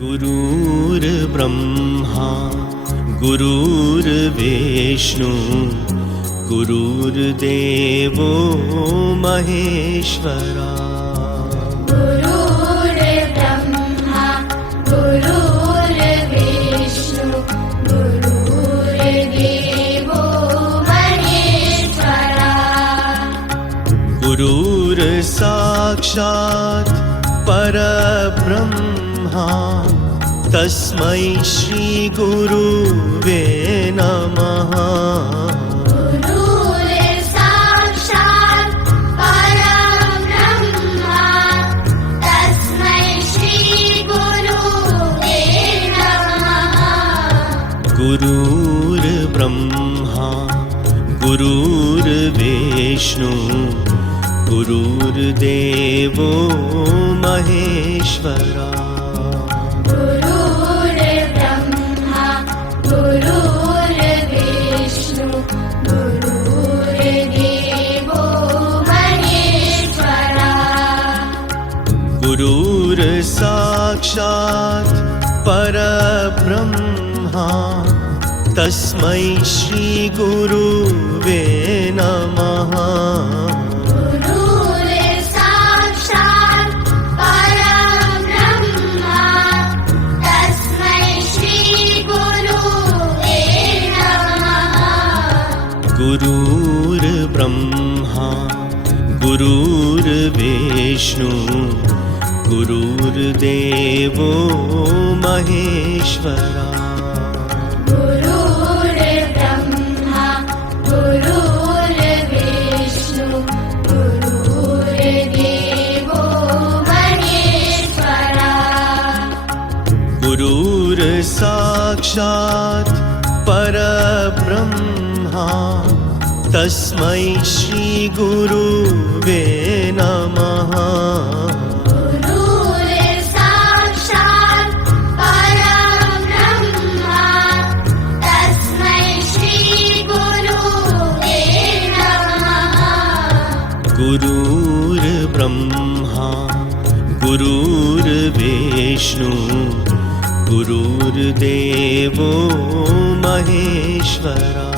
गुरुर्ब्रह्मा गुरुर्विष्णु गुरुर्देवो महेश्वरा। गुरुर्ब्रह्मा गुरुर्विष्णु गुरुर्देवो महेश्वरा। गुरुर्साक्षात् परब्रह्मा तस्मै श्री गुरुवे नमः। गुरुर्साक्षात् परब्रह्मा तस्मै श्री गुरुवे नमः। गुरुर्ब्रह्मा गुरुर्विष्णु गुरुर्देवो महेश्वरा। गुरुर्ब्रह्मा गुरुर्विष्णु गुरुर्देवो महेश्वरा। गुरुर्साक्षात् परब्रह्मा तस्मै श्री गुरुवे नमः। गुरुर्साक्षात् परब्रह्मा तस्मै श्री गुरुवे नमः। गुरुर्ब्रह्मा गुरुर्विष्णु गुरुर्देवो महेश्वरा। गुरुर्ब्रह्मा गुरुर्विष्णु गुरुर्देवो महेश्वरा। गुरुर्साक्षात् परब्रह्मा तस्मै श्री गुरुवे नमः। गुरुर्साक्षात् परब्रह्मा तस्मै श्री गुरुवे नमः। गुरुर्ब्रह्मा गुरुर्विष्णु गुरुर्देवो महेश्वरा।